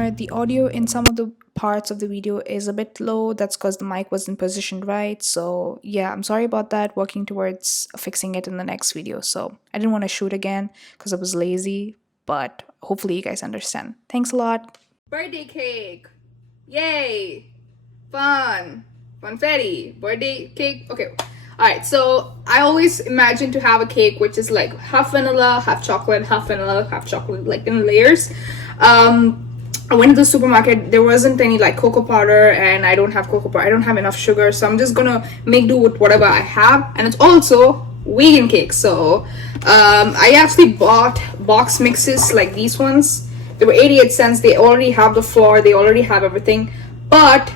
disclaimer, the audio in some of the parts of the video is a bit low. That's because the mic wasn't positioned right. So yeah, I'm sorry about that. Working towards fixing it in the next video. So I didn't want to shoot again because I was lazy, but hopefully you guys understand. Thanks a lot. Birthday cake. Yay. Fun. Funfetti. Birthday cake. Okay. Alright, so I always imagine to have a cake which is like half vanilla, half chocolate, half vanilla, half chocolate, like in layers. I went to the supermarket, there wasn't any like cocoa powder, and I don't have cocoa powder, I don't have enough sugar, so I'm just gonna make do with whatever I have. And it's also vegan cake, so I actually bought box mixes like these ones. They were 88 cents. They already have the flour, they already have everything, but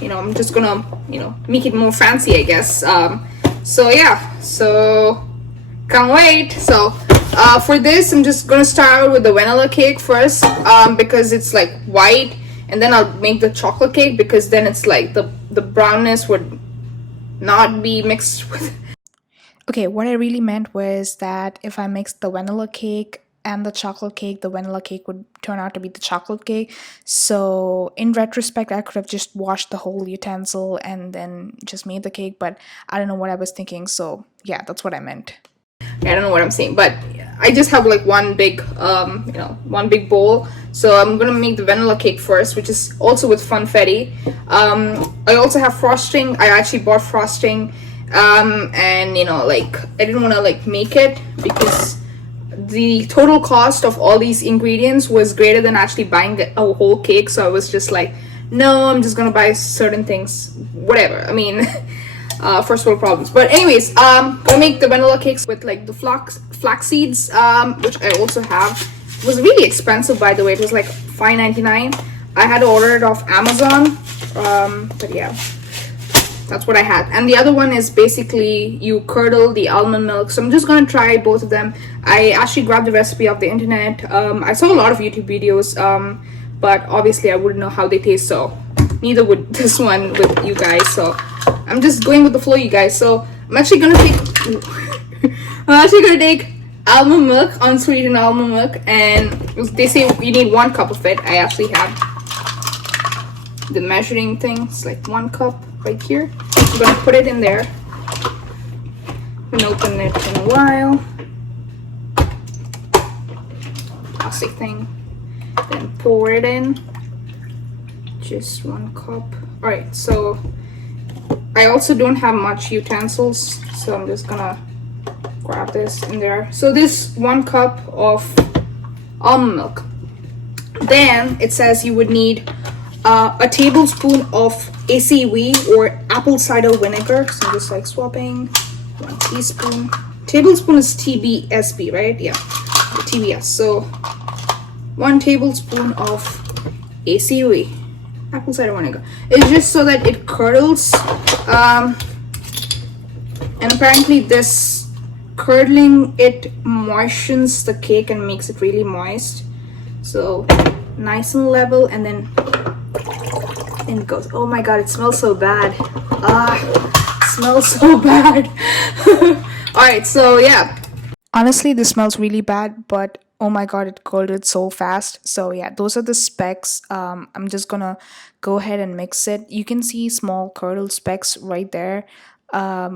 you know, I'm just gonna, you know, make it more fancy, I guess. So yeah, so can't wait. So for this, I'm just gonna start with the vanilla cake first, because it's like white, and then I'll make the chocolate cake because then it's like the brownness would not be mixed with. Okay, what I really meant was that if I mixed the vanilla cake and the chocolate cake, the vanilla cake would turn out to be the chocolate cake. So in retrospect, I could have just washed the whole utensil and then just made the cake, but I don't know what I was thinking. So yeah, that's what I meant. I don't know what I'm saying, but I just have like one big you know, one big bowl. So I'm gonna make the vanilla cake first, which is also with funfetti. I also have frosting. I actually bought frosting, and you know, like I didn't want to like make it because the total cost of all these ingredients was greater than actually buying a whole cake. So I was just like, no, I'm just gonna buy certain things, whatever. I mean, first world problems. But anyways, gonna make the vanilla cakes with like the flax seeds, which I also have. It was really expensive, by the way. It was like $5.99. I had to order it off Amazon, but yeah, that's what I had. And the other one is basically you curdle the almond milk. So I'm just gonna try both of them. I actually grabbed the recipe off the internet. I saw a lot of YouTube videos, but obviously I wouldn't know how they taste, so neither would this one with you guys. So I'm just going with the flow, you guys. So I'm actually gonna take almond milk, unsweetened almond milk, and they say you need 1 cup of it. I actually have the measuring thing. It's like 1 cup right here. I'm gonna put it in there. I'm gonna open it in a while. Plastic thing. Then pour it in. Just 1 cup. Alright, so I also don't have much utensils, so I'm just gonna grab this in there. So this 1 cup of almond milk. Then it says you would need a tablespoon of ACV or apple cider vinegar. So I'm just like swapping 1 teaspoon. Tablespoon is TBSB, right? Yeah, TBS. So 1 tablespoon of ACV, apple cider vinegar. It's just so that it curdles, and apparently this curdling, it moistens the cake and makes it really moist. So nice and level, and then it goes. Oh my god, it smells so bad. It smells so bad. All right, so yeah, Honestly, this smells really bad, but oh my god, it curdled so fast. So yeah, those are the specks. I'm just gonna go ahead and mix it. You can see small curdle specks right there,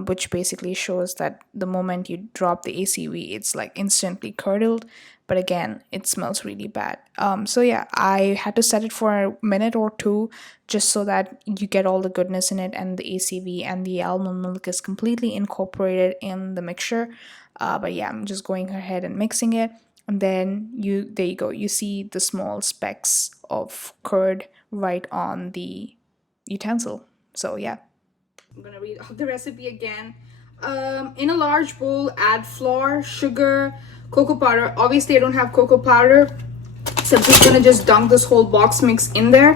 which basically shows that the moment you drop the ACV, it's like instantly curdled. But again, it smells really bad. So yeah, I had to set it for a minute or two just so that you get all the goodness in it, and the ACV and the almond milk is completely incorporated in the mixture. But yeah, I'm just going ahead and mixing it, and then there you go. You see the small specks of curd right on the utensil. So yeah. I'm gonna read out the recipe again. In a large bowl, add flour, sugar, cocoa powder. Obviously I don't have cocoa powder, so I'm just gonna dunk this whole box mix in there,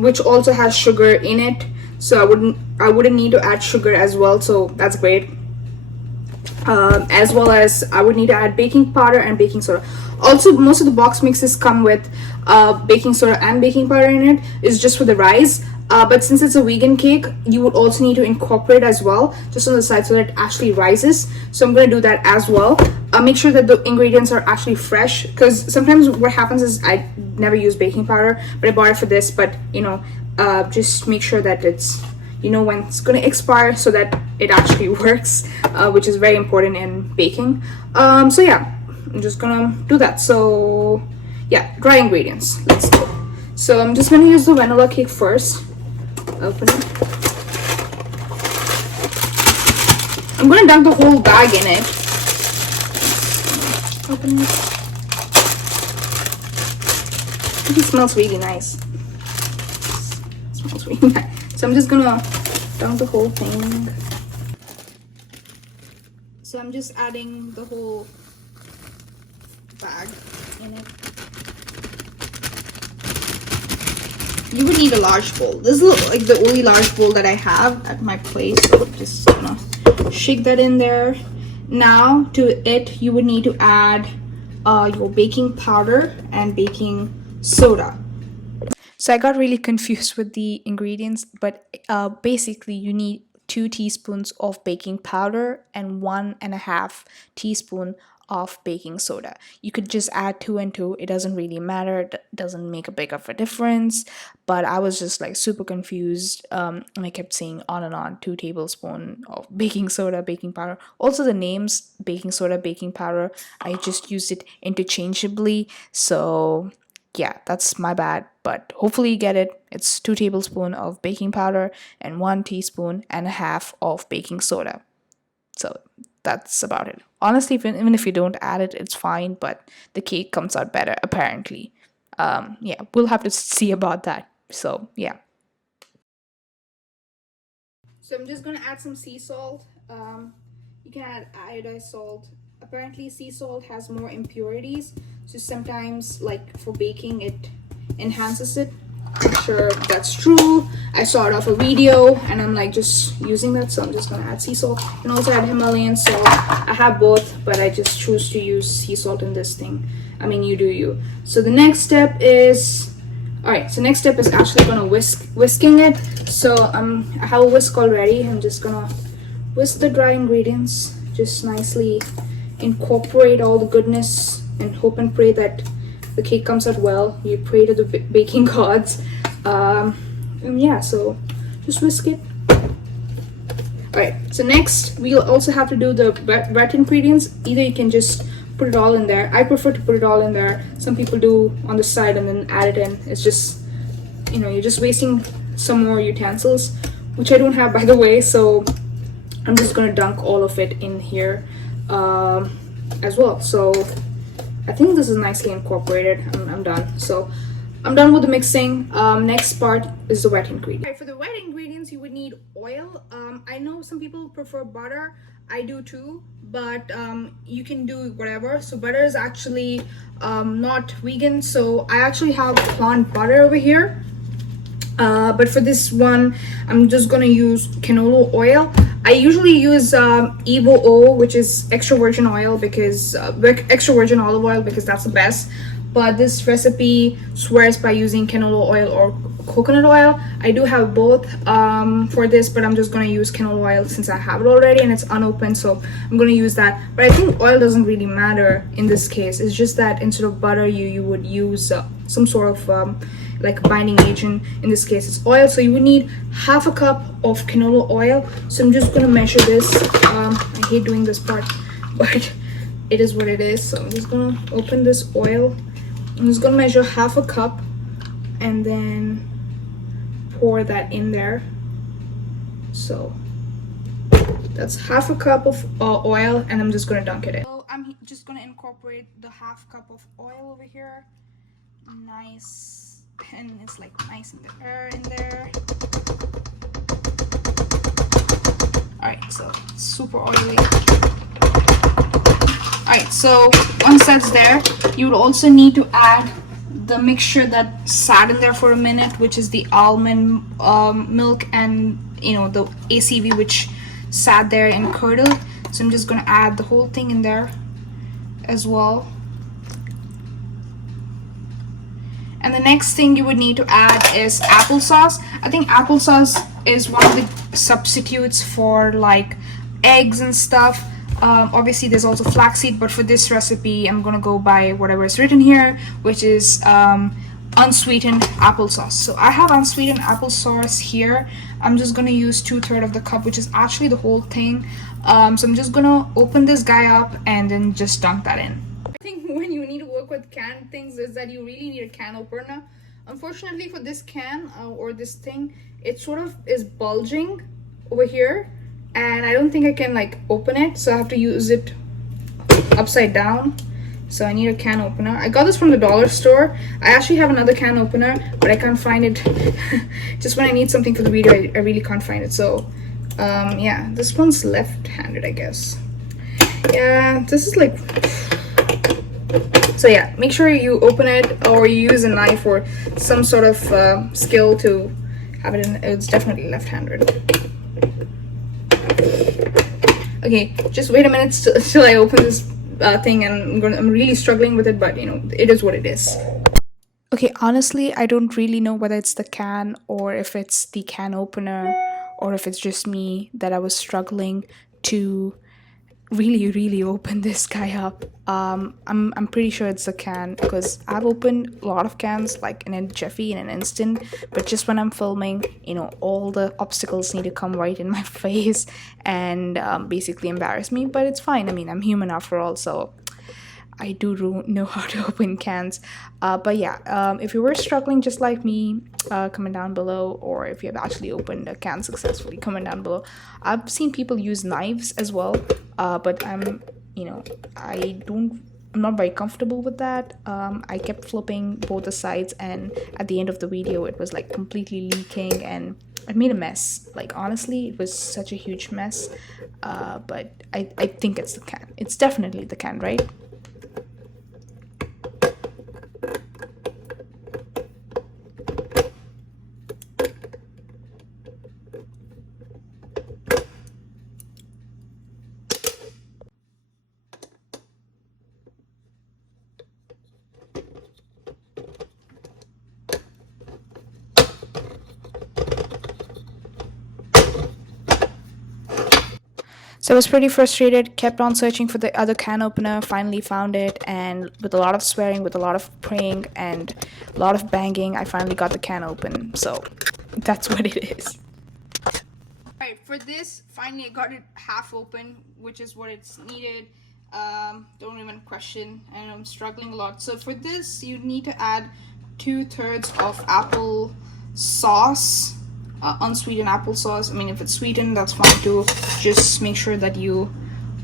which also has sugar in it, so I wouldn't need to add sugar as well, so that's great. As well as I would need to add baking powder and baking soda. Also, most of the box mixes come with baking soda and baking powder in it. It's just for the rice. But since it's a vegan cake, you would also need to incorporate as well, just on the side, so that it actually rises. So I'm going to do that as well. Make sure that the ingredients are actually fresh, because sometimes what happens is I never use baking powder, but I bought it for this. But just make sure that it's when it's going to expire, so that it actually works, which is very important in baking. So yeah, I'm just gonna do that. So yeah, dry ingredients, let's go. So I'm just gonna use the vanilla cake first. Open it. I'm gonna dunk the whole bag in it. Open it. It smells really nice. It smells really nice. So I'm just gonna dunk the whole thing. So I'm just adding the whole bag in it. You would need a large bowl. This is like the only large bowl that I have at my place, so I'm just gonna shake that in there. Now to it, you would need to add your baking powder and baking soda. So I got really confused with the ingredients, but basically you need 2 teaspoons of baking powder and 1.5 teaspoon of baking soda. You could just add 2 and 2. It doesn't really matter. It doesn't make a big of a difference. But I was just like super confused. And I kept saying on and on, 2 tablespoons of baking soda, baking powder. Also the names baking soda, baking powder, I just used it interchangeably. So yeah, that's my bad, but hopefully you get it. It's 2 tablespoons of baking powder and 1.5 teaspoons of baking soda. So that's about it. Honestly, even if you don't add it, it's fine, but the cake comes out better apparently. Yeah, we'll have to see about that. So yeah. So I'm just gonna add some sea salt. You can add iodized salt. Apparently sea salt has more impurities, so sometimes like for baking it enhances it. I'm sure that's true. I saw it off a video and I'm like just using that, so I'm just gonna add sea salt. And also add Himalayan salt. I have both, but I just choose to use sea salt in this thing. I mean, you do you. So the next step is next step is actually gonna whisking it. So I have a whisk already. I'm just gonna whisk the dry ingredients, just nicely incorporate all the goodness and hope and pray that the cake comes out well. You pray to the baking gods. And yeah, so just whisk it. Alright, so next we'll also have to do the wet ingredients. Either you can just put it all in there. I prefer to put it all in there. Some people do on the side and then add it in. It's just, you're just wasting some more utensils, which I don't have, by the way, so I'm just gonna dunk all of it in here as well. So I think this is nicely incorporated. I'm done. So I'm done with the mixing. Next part is the wet ingredient. Okay, for the wet ingredients, you would need oil. I know some people prefer butter. I do too, but you can do whatever. So butter is actually not vegan, so I actually have plant butter over here. But for this one, I'm just gonna use canola oil. I usually use Evo O, which is extra virgin oil, because extra virgin olive oil, because that's the best. But this recipe swears by using canola oil or coconut oil. I do have both for this, but I'm just gonna use canola oil since I have it already and it's unopened, so I'm gonna use that. But I think oil doesn't really matter in this case. It's just that instead of butter, you would use some sort of like binding agent. In this case it's oil, so you would need half a cup of canola oil. So I'm just gonna measure this. I hate doing this part, but it is what it is. So I'm just gonna open this oil. I'm just gonna measure half a cup and then pour that in there. So that's half a cup of oil, and I'm just gonna dunk it in. So I'm just gonna incorporate the half cup of oil over here. Nice, and it's like nice in the air in there. All right, so it's super oily. Alright, so once that's there, you would also need to add the mixture that sat in there for a minute, which is the almond milk and the ACV, which sat there and curdled. So I'm just gonna add the whole thing in there as well. And the next thing you would need to add is applesauce. I think applesauce is one of the substitutes for like eggs and stuff. Obviously, there's also flaxseed, but for this recipe, I'm gonna go by whatever is written here, which is unsweetened applesauce. So I have unsweetened applesauce here. I'm just gonna use 2/3 of the cup, which is actually the whole thing. So I'm just gonna open this guy up and then just dunk that in. I think when you need to work with canned things is that you really need a can opener. Unfortunately for this can or this thing, it sort of is bulging over here, and I don't think I can like open it, so I have to use it upside down. So I need a can opener. I got this from the dollar store. I actually have another can opener, but I can't find it. Just when I need something for the video, I really can't find it. So yeah, this one's left-handed, I guess. Yeah, this is like, so yeah, make sure you open it or you use a knife or some sort of skill to have it in. It's definitely left-handed. Okay, just wait a minute till I open this thing, and I'm really struggling with it, but you know, it is what it is. Okay, honestly, I don't really know whether it's the can or if it's the can opener or if it's just me that I was struggling to really open this guy up. I'm pretty sure it's a can because I've opened a lot of cans like in a jiffy in an instant, but just when I'm filming, you know, all the obstacles need to come right in my face and basically embarrass me. But it's fine. I mean, I'm human after all, so I do know how to open cans. But yeah, if you were struggling just like me, comment down below, or if you have actually opened a can successfully, comment down below. I've seen people use knives as well, but you know, I'm not very comfortable with that. I kept flipping both the sides, and at the end of the video, it was like completely leaking, and it made a mess. Like honestly, it was such a huge mess. But I think it's the can. It's definitely the can, right? So I was pretty frustrated, kept on searching for the other can opener, finally found it, and with a lot of swearing, with a lot of praying, and a lot of banging, I finally got the can open. So that's what it is. Alright, for this, finally I got it half open, which is what it's needed. Don't even question, and I'm struggling a lot. So for this, you need to add 2/3 of apple sauce, unsweetened applesauce. I mean, if it's sweetened, that's fine too. Just make sure that you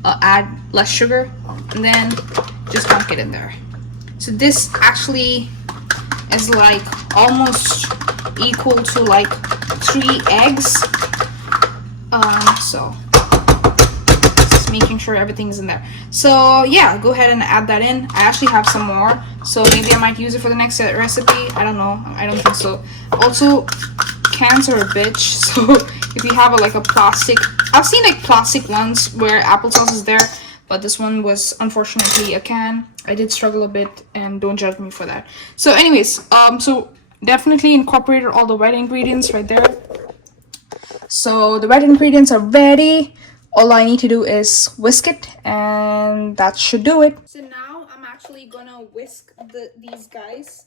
add less sugar, and then just dunk it in there. So this actually is like almost equal to like 3 eggs. So just making sure everything's in there. So yeah, go ahead and add that in. I actually have some more, so maybe I might use it for the next recipe. I don't know. I don't think so. Also, cans are a bitch, so if you have like a plastic, I've seen like plastic ones where applesauce is there, but this one was unfortunately a can. I did struggle a bit, and don't judge me for that. So anyways, so definitely incorporated all the wet ingredients right there. So the wet ingredients are ready. All I need to do is whisk it, and that should do it. So now I'm actually gonna whisk these guys.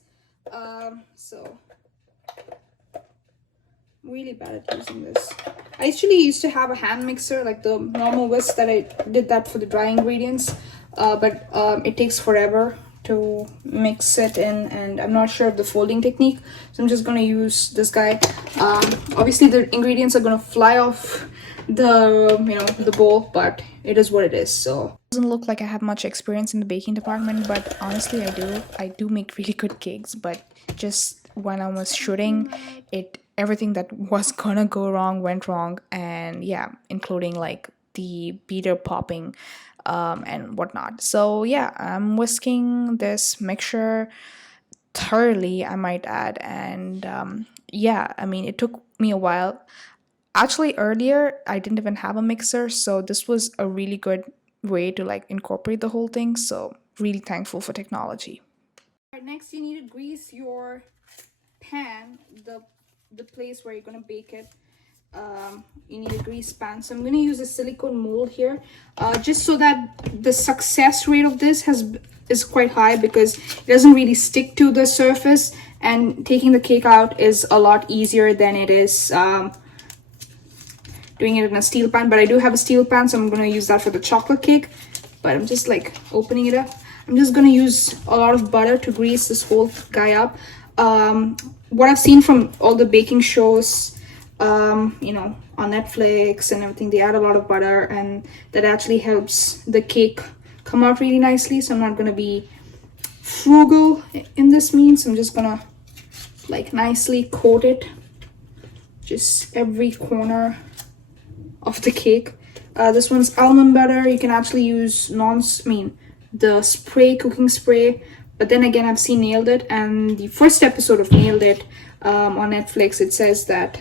So I'm really bad at using this. I actually used to have a hand mixer, like the normal whisk that I did that for the dry ingredients, but it takes forever to mix it in, and I'm not sure of the folding technique, so I'm just gonna use this guy. Obviously the ingredients are gonna fly off the bowl, but it is what it is. So Doesn't look like I have much experience in the baking department, but honestly I do make really good cakes. But just when I was shooting it, everything that was gonna go wrong went wrong, and yeah, including like the beater popping and whatnot. So yeah, I'm whisking this mixture thoroughly, I might add, and yeah, I mean, it took me a while. Actually, earlier I didn't even have a mixer, so this was a really good way to like incorporate the whole thing. So really thankful for technology. Alright, next you need to grease your pan, the place where you're gonna bake it. You need a grease pan. So I'm gonna use a silicone mold here, just so that the success rate of this is quite high, because it doesn't really stick to the surface, and taking the cake out is a lot easier than it is doing it in a steel pan. But I do have a steel pan, so I'm gonna use that for the chocolate cake. But I'm just like opening it up. I'm just gonna use a lot of butter to grease this whole guy up. What I've seen from all the baking shows, you know, on Netflix and everything, they add a lot of butter, and that actually helps the cake come out really nicely. So I'm not gonna be frugal in this means. I'm just gonna like nicely coat it, just every corner of the cake. This one's almond butter. You can actually use the spray, cooking spray. But then again, I've seen Nailed It, and the first episode of Nailed It on Netflix, it says that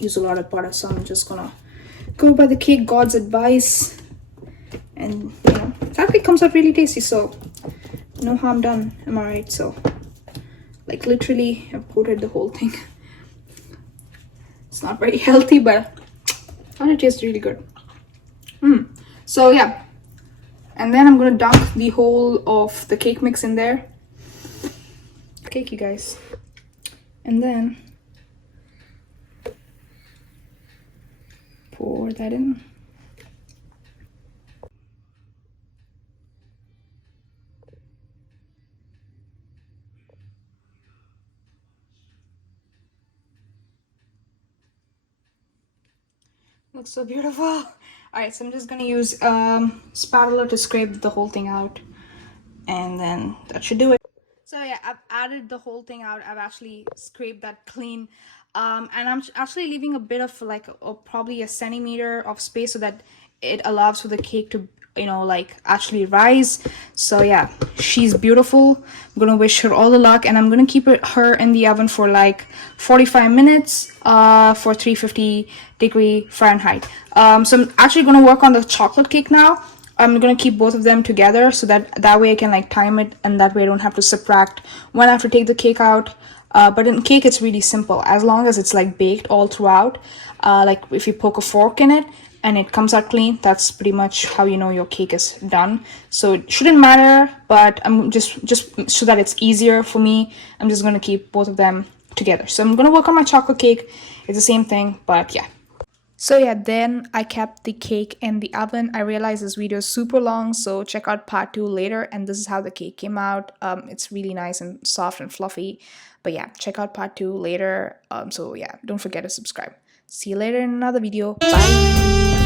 use a lot of butter. So I'm just gonna go by the cake god's advice, and you know, it actually comes out really tasty. So no harm done, am I right? So like literally, I've coated the whole thing. It's not very healthy, but it tastes really good. So yeah, and then I'm gonna dunk the whole of the cake mix in there. Cake, you guys. And then pour that in. Looks so beautiful. All right, so I'm just gonna use spatula to scrape the whole thing out, and then that should do it. So yeah, I've added the whole thing out. I've actually scraped that clean, and I'm actually leaving a bit of like probably a centimeter of space, so that it allows for the cake to, you know, like actually rise. So yeah, she's beautiful. I'm gonna wish her all the luck, and I'm gonna keep her in the oven for like 45 minutes for 350-degree Fahrenheit. So I'm actually gonna work on the chocolate cake now. I'm gonna keep both of them together, so that way I can like time it, and that way I don't have to subtract when I have to take the cake out. But in cake, it's really simple, as long as it's like baked all throughout. Like if you poke a fork in it and it comes out clean, that's pretty much how you know your cake is done. So it shouldn't matter, but I'm just so that it's easier for me, I'm just gonna keep both of them together. So I'm gonna work on my chocolate cake. It's the same thing, but yeah. So yeah, then I kept the cake in the oven. I realized this video is super long, so check out part 2 later. And this is how the cake came out. It's really nice and soft and fluffy. But yeah, check out part 2 later. So yeah, don't forget to subscribe. See you later in another video. Bye.